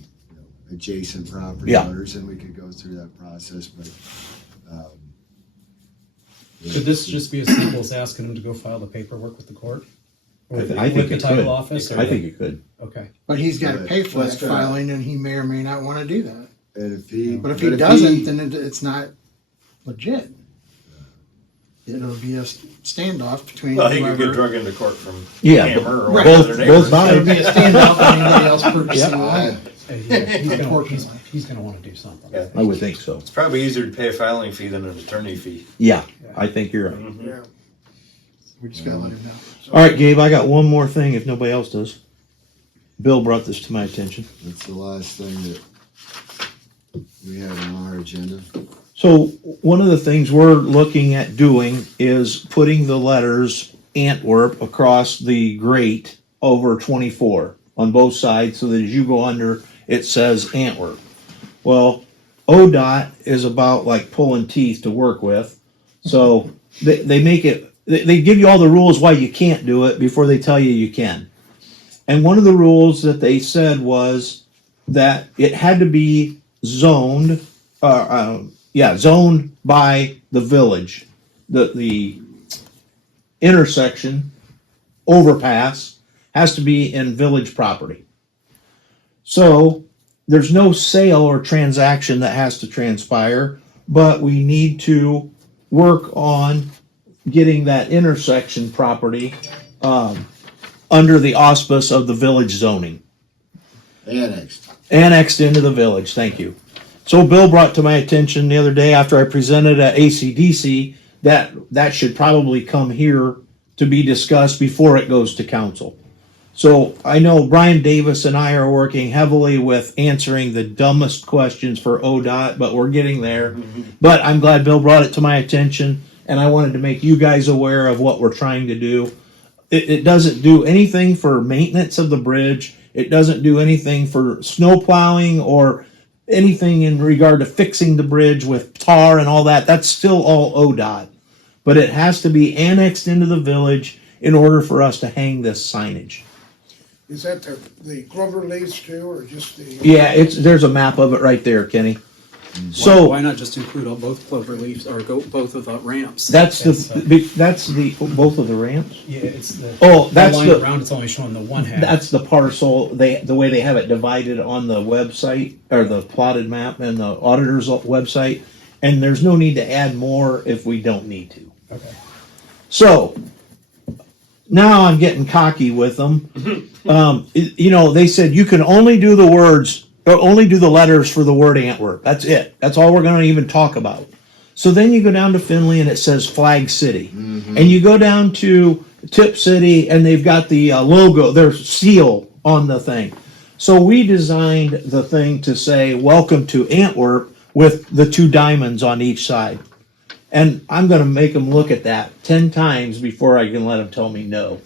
adjacent property Yeah. owners, and we could go through that process, but, Could this just be as simple as asking them to go file the paperwork with the court? Or with I think the it title could. office? or- I think it could. Okay. But he's got to pay for Let's that try it. filing, and he may or may not want to do that. and if he. But if he doesn't, then it's not legit. It'll be a standoff between Well, he could get whoever. drug into court from Yeah, Hammer or Right. one of their both neighbors. It'll be sides. a standoff with anybody else purchasing Yep. land. He's gonna wanna do something. Yeah. I would think so. It's probably easier to pay a filing fee than an attorney fee. Yeah, I think you're right. Yeah. We just gotta let him know. All right, Gabe, I got one more thing if nobody else does. Bill brought this to my attention. That's the last thing that we have on our agenda. So one of the things we're looking at doing is putting the letters Antwerp across the grate over 24 on both sides, so that as you go under, it says Antwerp. Well, ODOT is about like pulling teeth to work with. So they make it, they give you all the rules why you can't do it before they tell you you can. And one of the rules that they said was that it had to be zoned, zoned by the village. The intersection, overpass, has to be in village property. So there's no sale or transaction that has to transpire, but we need to work on getting that intersection property under the auspice of the village zoning. Annexed into the village, thank you. So Bill brought to my attention the other day after I presented at ACDC that should probably come here to be discussed before it goes to council. So I know Brian Davis and I are working heavily with answering the dumbest questions for ODOT, but we're getting there. But I'm glad Bill brought it to my attention, and I wanted to make you guys aware of what we're trying to do. It doesn't do anything for maintenance of the bridge. It doesn't do anything for snow plowing or anything in regard to fixing the bridge with tar and all that. That's still all ODOT. But it has to be annexed into the village in order for us to hang this signage. Is that the Grover leaves too, or just the? Yeah, there's a map of it right there, Kenny. So why not just include all both clover leaves or both of the ramps? That's the both of the ramps. Yeah, it's the that's line the around. It's only showing the one half. That's the parcel. The way they have it divided on the website or the plotted map and the auditor's website, and there's no need to add more if we don't need to. Okay. So now I'm getting cocky with them. They said you can only do the words or only do the letters for the word Antwerp. That's it. That's all we're going to even talk about. So then you go down to Findlay and it says Flag City. And you go down to Tip City and they've got the logo, their seal on the thing. So we designed the thing to say welcome to Antwerp with the two diamonds on each side. And I'm going to make them look at that 10 times before I can let them tell me no.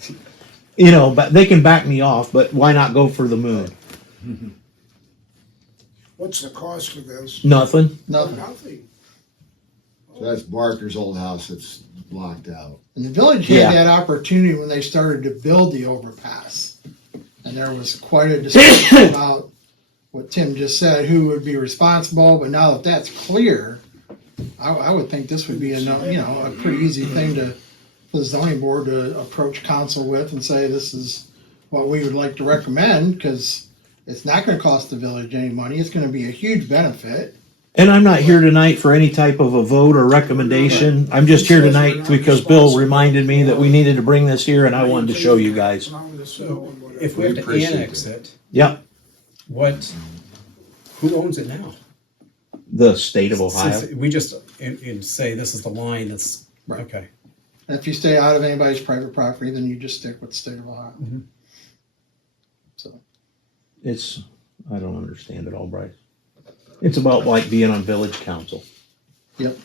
But they can back me off, but why not go for the moon? What's the cost of this? Nothing. Nothing. So that's Barker's old house that's blocked out. And the village had that opportunity when they started to build the overpass. And there was quite a discussion about what Tim just said, who would be responsible. But now that that's clear, I would think this would be a pretty easy thing for the zoning board to approach council with and say this is what we would like to recommend, because it's not going to cost the village any money. It's going to be a huge benefit. And I'm not here tonight for any type of a vote or recommendation. I'm just here tonight because Bill reminded me that we needed to bring this here and I wanted to show you guys. So if we have to annex it, Yep. Who owns it now? The state of Ohio. Since we just say this is the line that's Right. okay. And if you stay out of anybody's private property, then you just stick with the state of Ohio. Mm-hmm. So I don't understand it all, Bryce. It's about like being on village council. Yep.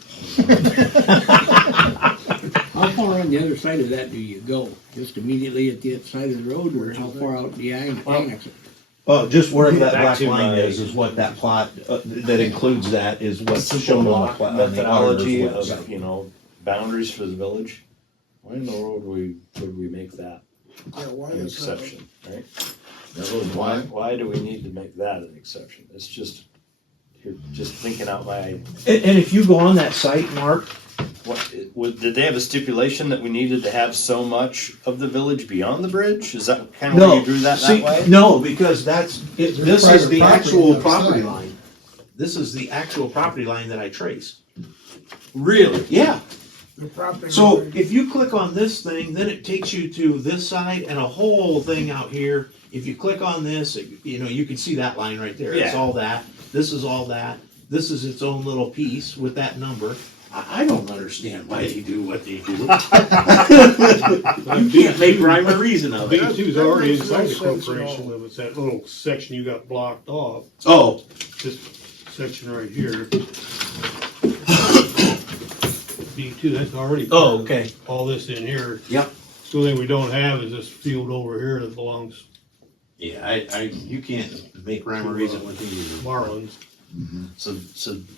How far on the other side of that do you go? Just immediately at the other side of the road, or how far out do you annex it? Oh, just wherever that Back black to line my- is what that plot that includes that is what's shown on the plot on the auditor's Methodology website. of, boundaries for the village. Why in the world would we make that Yeah, why an is that? exception, right? That was why. Why do we need to make that an exception? It's just, you're just thinking out loud. And if you go on that site, Mark, Did they have a stipulation that we needed to have so much of the village beyond the bridge? Is that kind of where you drew that way? No, because this is private the property actual on the property side. line. This is the actual property line that I traced. Really? Yeah. The property So line. if you click on this thing, then it takes you to this side and a whole thing out here. If you click on this, you can see that line right there. It's Yeah. all that. This is all that. This is its own little piece with that number. I don't understand why they do what they do. I can't make rhyme or reason of it. B2's already That makes no inside the sense at corporation all. limits, that little section you got blocked off, Oh, this section right here. B2, that's already. oh, okay. All this in here. Yep. The only thing we don't have is this field over here that belongs Yeah, you can't make rhyme or reason with these. to Marlins. So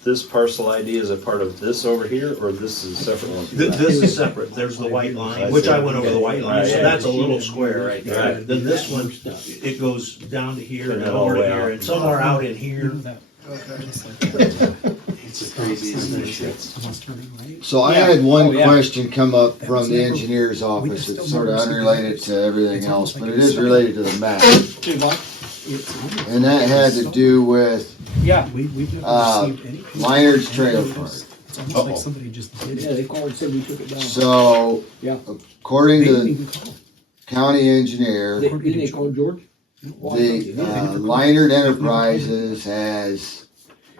this parcel ID is a part of this over here, or this is a separate one? from that? This is separate, there's the white line, which I went over the white line, so that's a little square right there. Right. Then this one, it goes down to here And and then all over the to way here, out. and somewhere out in here. It's the craziest thing. So I Yeah. had one Oh, yeah. question come up That from was the never- engineer's we office. just It's don't sort of remember unrelated something. to everything It's else, almost but like it it's is related to the map. And that had to do with Yeah, We've never received any. Liner's trailer park. It's almost like somebody just did yeah, it. they called and said we took it down. So, Yeah. according They to didn't the even call. county engineer, Didn't they call George? the Leinert Enterprises has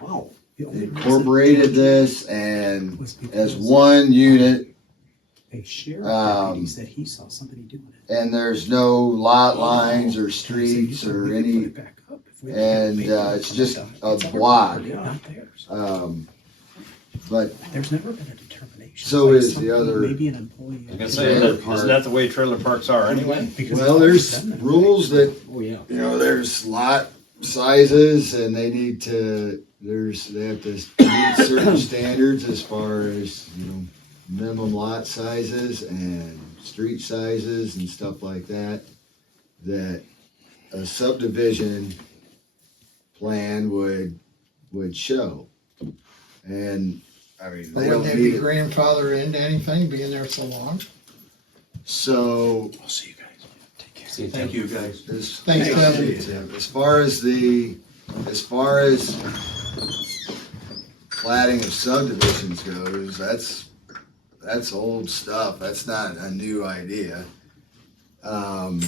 Wow. The only reason incorporated this and as one unit, a sheriff um, deputy said he saw somebody doing it. and there's no lot lines or So streets you said or we could put any, it back up if we- and it's just a block. Not theirs. But There's never been a determination. So Like is the somebody, other- Maybe an employee. I was gonna say, isn't that the way trailer parks are anyway? Because well, it's there's always been that way. rules that, Oh, yeah. you know, there's lot sizes and they need to, they have to meet certain standards as far as, you know, minimum lot sizes and street sizes and stuff like that, that a subdivision plan would show. And, I mean, But they wouldn't don't they need be it. grandfathered into anything, being there so long? So, I'll see you guys. Take care. Thank you, guys. Thanks, Kevin. As far as platting of subdivisions goes, that's old stuff. That's not a new idea. And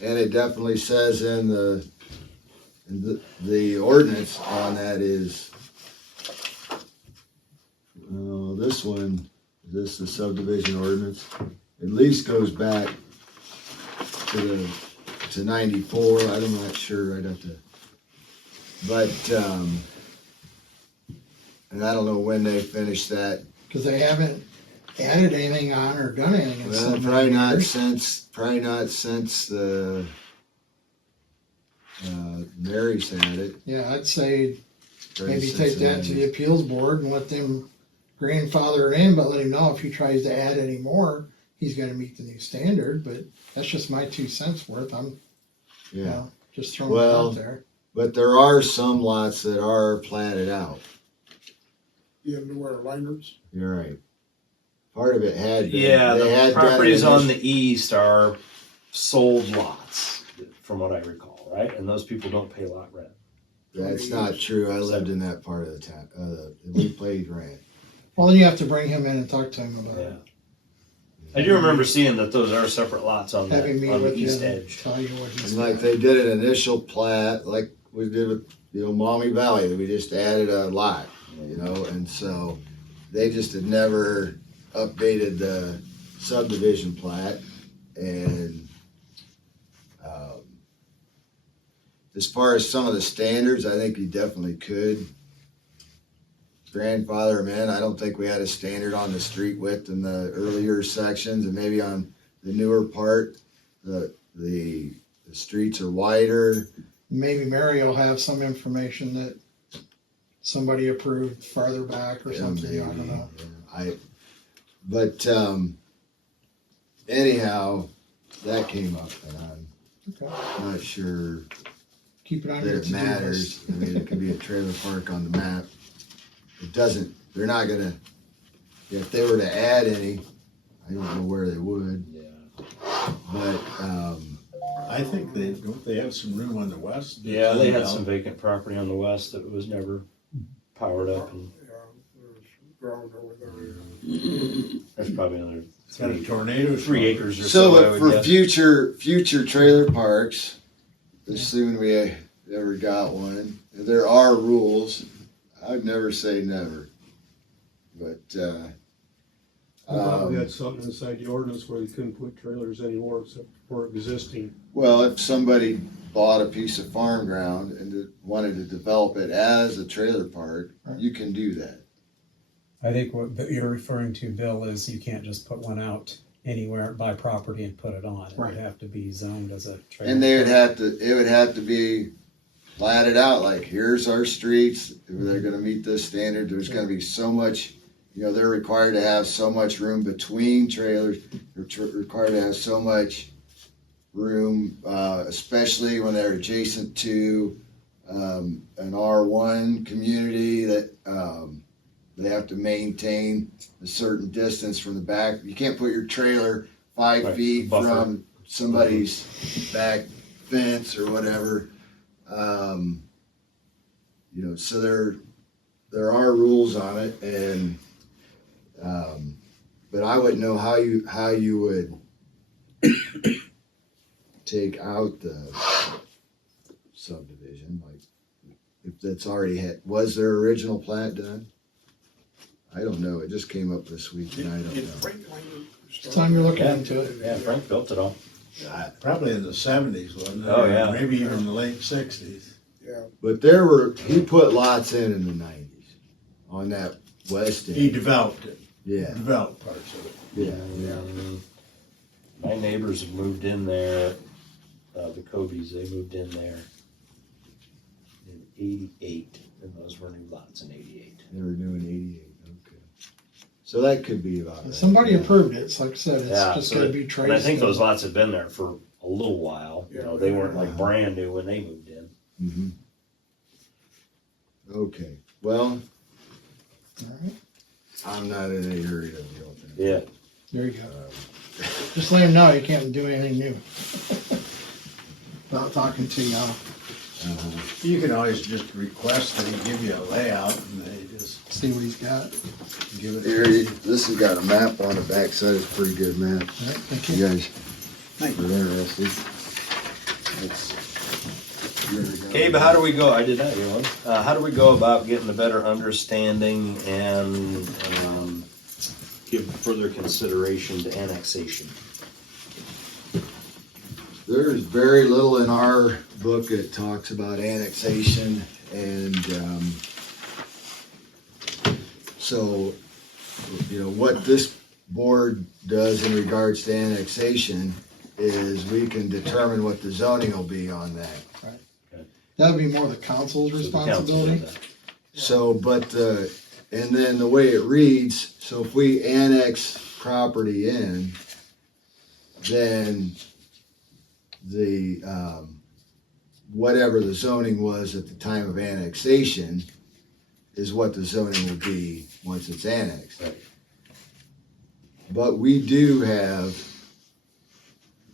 it definitely says in the ordinance on that is, this one, is this the subdivision ordinance? At least goes back to 94. I'm not sure. I'd have to, but and I don't know when they finished that. Because they haven't added anything on or done anything in so Well, many years. probably not since the Mary's had it. Yeah, I'd say Probably maybe since take that to the appeals board and let them grandfather it in, but let him know if he tries to add any more, he's gonna meet the new standard, but that's just my 2 cents worth. I'm, you Yeah, know, just throwing it Well, out there. but there are some lots that are platted out. You know where Liner's? You're right. Part of it had been. Yeah, They the had done properties it on the east are sold lots, from what I recall, right? And those people don't pay lot rent. That's not true. I lived in that part of the town. We paid rent. Well, then you have to bring him in and talk to him about Yeah. it. I do remember seeing that those are separate lots on Have him the, meet on the with you east and edge. tell you what he's And like got. they did an initial plat, like we did with, Maumee Valley, that we just added a lot, and so they just had never updated the subdivision plat. And as far as some of the standards, I think you definitely could grandfather them in. I don't think we had a standard on the street width in the earlier sections, and maybe on the newer part, the streets are wider. Maybe Mary will have some information that somebody approved farther back or something, I don't know. But anyhow, that came up, and Okay. I'm not sure Keep it on that your it to-do matters. list. I mean, it could be a trailer park on the map. It doesn't, they're not gonna, if they were to add any, I don't know where they would, Yeah. but, I think don't they have some room on the west? Yeah, they had some vacant property on the west that was never powered up, and Yeah, there's ground over there. there's probably another It's got a tornado. 3 acres or so, I so would for guess. future trailer parks, assuming we ever got one, there are rules. I'd never say never, but, I thought we had something inside the ordinance where you couldn't put trailers anymore except for existing. well, if somebody bought a piece of farm ground and wanted to develop it as a trailer park, you can do that. I think what you're referring to, Bill, is you can't just put one out anywhere, buy property and put it on. It would Right. have to be zoned as a trailer. And it would have to be platted out, like, here's our streets, they're gonna meet this standard, there's gonna be so much, they're required to have so much room between trailers, they're required to have so much room, especially when they're adjacent to, an R1 community that, they have to maintain a certain distance from the back. You can't put your trailer 5 Right, feet buffer. from somebody's back fence or whatever. So there are rules on it, and but I wouldn't know how you would take out the subdivision, like if that's already was their original plat done? I don't know. It just came up this week, and I don't know. It's time you're looking into it. Yeah, Frank built it all. Probably in the 70s, wasn't it? Oh, yeah. Or maybe even the late 60s. Yeah, But he put lots in the 90s on that west end. He developed it, Yeah, developed parts of it. yeah. My neighbors have moved in there, the Cobies, they moved in there in 88, and those were new lots in 88. They were doing 88. Okay, so that could be about right. Somebody Yeah. approved it, so like I said, it's Yeah, just so gonna that- be And traced. I think those and- lots had been there for a little while, they weren't like brand new when they moved in. Mhm. Okay. Well, Alright, I'm not in any hurry to build that. Yeah. there you go. Just let him know you can't do anything new. Without talking to you, You can always just request that he give you a layout and they just see what he's got. give it. Here, this has got a map on the backside. It's a pretty good map. Alright, thank You you. guys are interested. Abe, how do we go? I did not hear one. How do we go about getting a better understanding and give further consideration to annexation? There's very little in our book that talks about annexation, and so, what this board does in regards to annexation is we can determine what the zoning will be on that. That would be more the council's So the council does responsibility. that. So, and then the way it reads, so if we annex property in, then the, whatever the zoning was at the time of annexation is what the zoning will be once it's annexed. Right. But we do have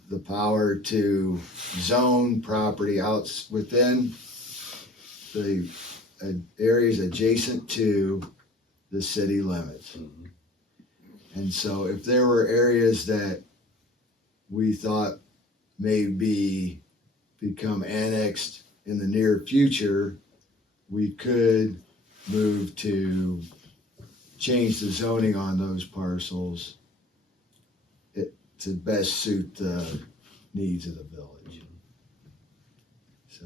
the power to zone property out within the areas adjacent to the city limits. Mhm. And so if there were areas that we thought may become annexed in the near future, we could move to change the zoning on those parcels to best suit the needs of the village. So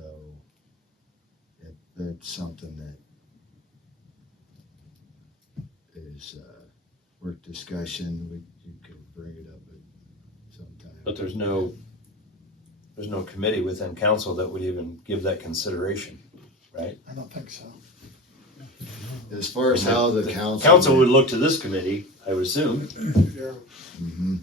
that's something that is worth discussion. You could bring it up at some time. But there's no committee within council that would even give that consideration, right? I don't think so. As far as how the council. Council would look to this committee, I would assume, yeah. Mhm.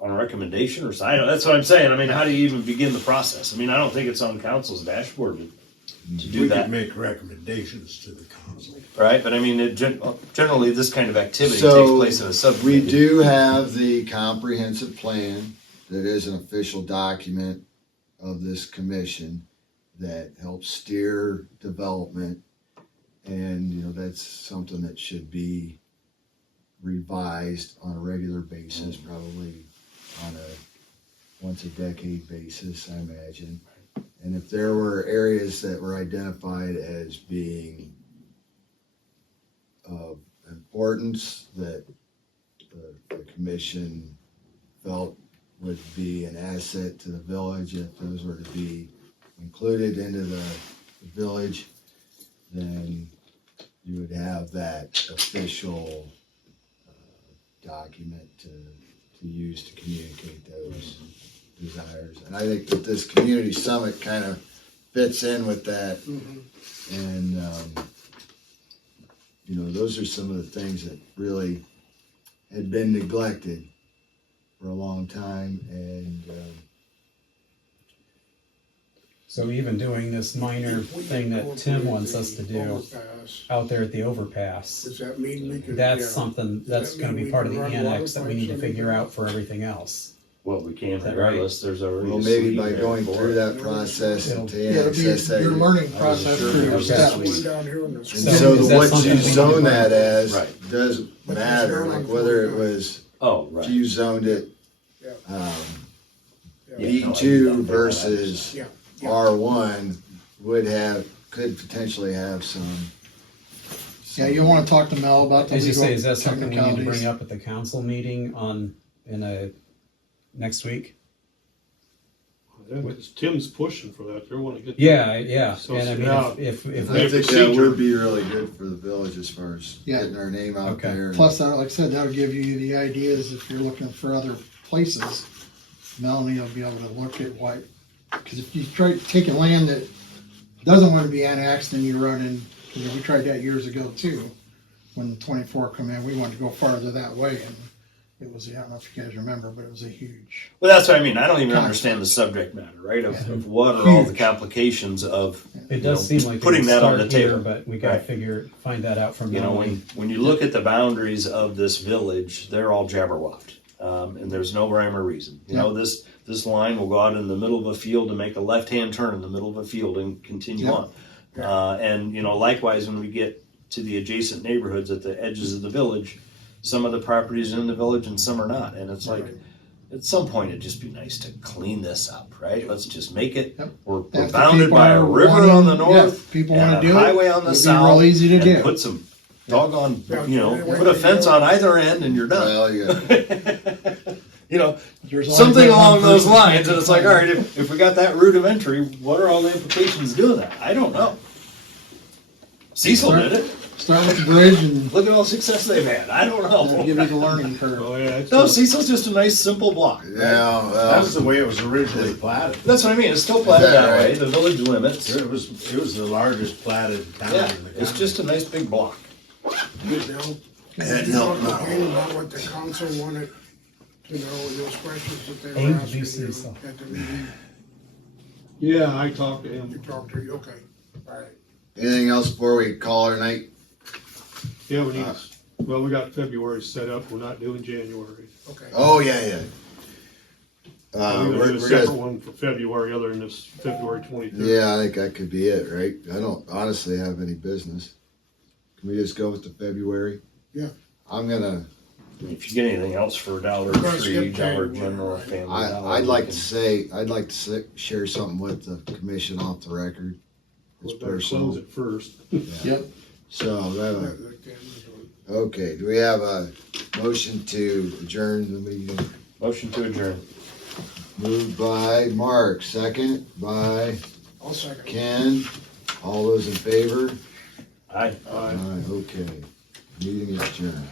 on a recommendation or something. That's what I'm saying. I mean, how do you even begin the process? I mean, I don't think it's on council's dashboard to do We that, could make recommendations to the council. right? But I mean, generally, this kind of activity So, takes place in a We subcommittee. do have the comprehensive plan that is an official document of this commission that helps steer development. And, that's something that should be revised on a regular basis, probably on a once a decade basis, I imagine. And if there were areas that were identified as being of importance that the commission felt would be an asset to the village, if those were to be included into the village, then you would have that official document to use to communicate those desires. And I think that this community summit kind of fits in with that. Mhm. And, you know, those are some of the things that really had been neglected for a long time. And, So even doing this minor If we thing that incorporate Tim wants us the to do overpass, out there at the overpass, does that mean we could? that's yeah. something, Does that's that gonna mean be we part of can the run annex that we water need to pipes figure underneath? out for everything else. Well, we can that regardless, there's already. well, a maybe suite by there going for through it. that process and to Yeah, it'll be access that. your learning process sure for your have steps. that One down here in the. And So so is the that what something you we need to zone put- that as Right. doesn't But it's matter, down like on whether it 49. was, Oh, if right. you zoned it, Yeah. Yeah, no, I B2 do that. versus Yeah, yeah. R1 could potentially have some. Yeah, you'll wanna talk to Mel about the As you legal say, is that something we need to bring technicalities. up at the council meeting next week? Because Tim's pushing for that, they wanna get. Yeah, So, and I yeah. mean, if I we think that procedure. would be really good for the village as far as Yeah. getting our name out Okay. there. Plus, like I said, that'll give you the ideas if you're looking for other places. Melanie will be able to look at what, because if you try taking land that doesn't want to be annexed, then you run in, you know, we tried that years ago too. When 24 come in, we wanted to go farther that way, and it was, I don't know if you guys remember, but it was a huge. Well, that's what I mean. I don't even understand the subject matter, right? Of what are all the complications of, It you does know, seem like putting it would that on the start here, table. but we gotta Right. find that out from You know, Melanie. when you look at the boundaries of this village, they're all jabberwocked. And there's no rhyme or reason. You know, this line will go out in the middle of a field and make a left-hand turn in the middle of a field and continue on. And, you know, likewise, when we get to the adjacent neighborhoods at the edges of the village, some of the properties are in the village and some are not. And it's like, at some point, it'd just be nice to clean this up, right? Let's just make it, Yep. we're If the bounded people by a are river wanting- on the yeah, north if people and wanna a do it, highway on the it'll be south. real easy to and do. put some doggone, Yeah. you know, Yeah. put a fence on either end and you're done. Well, yeah. You know, There's always something that one along those person lines, and it's like, all right, complaining. if we got that route of entry, what are all the implications of doing that? I don't know. Cecil did it. Start with the bridge and Look at all the success they've had. I don't that'll give know. you the learning curve. Oh, yeah. it's No, a- Cecil's just a nice, simple block. Yeah, That well, was the way it was originally platted. That's what I mean. It's still platted that that way. right? The village limits. It was the largest platted town Yeah, in the country. it's just a nice big block. Good, Bill. That You helped know, out. complain about what the council wanted, you know, and those questions that they Aim were to do asking you so. at the meeting. Yeah, I talked to You him. talked to, okay, all right. anything else before we call our night? Yeah, we need, well, we got February set up, we're not doing January. Okay. Oh, yeah, yeah. We're gonna do a We're separate gonna, one for February, other than this February 23rd. yeah, I think that could be it, right? I don't honestly have any business. Can we just go with the February? Yeah. I'm gonna, If you get anything else for Dollar We're gonna Tree, skip Dollar January, General, right. Family Dollar. I'd like we to can- say, share something with the commission off the record. It's We better personal. close it first. Yep. So, we have a- Let the cameras on. okay, do we have a motion to adjourn the meeting? Motion to adjourn. Moved by Mark, second by I'll second. Ken. All those in favor? Aye. Aye, okay. Meeting is adjourned.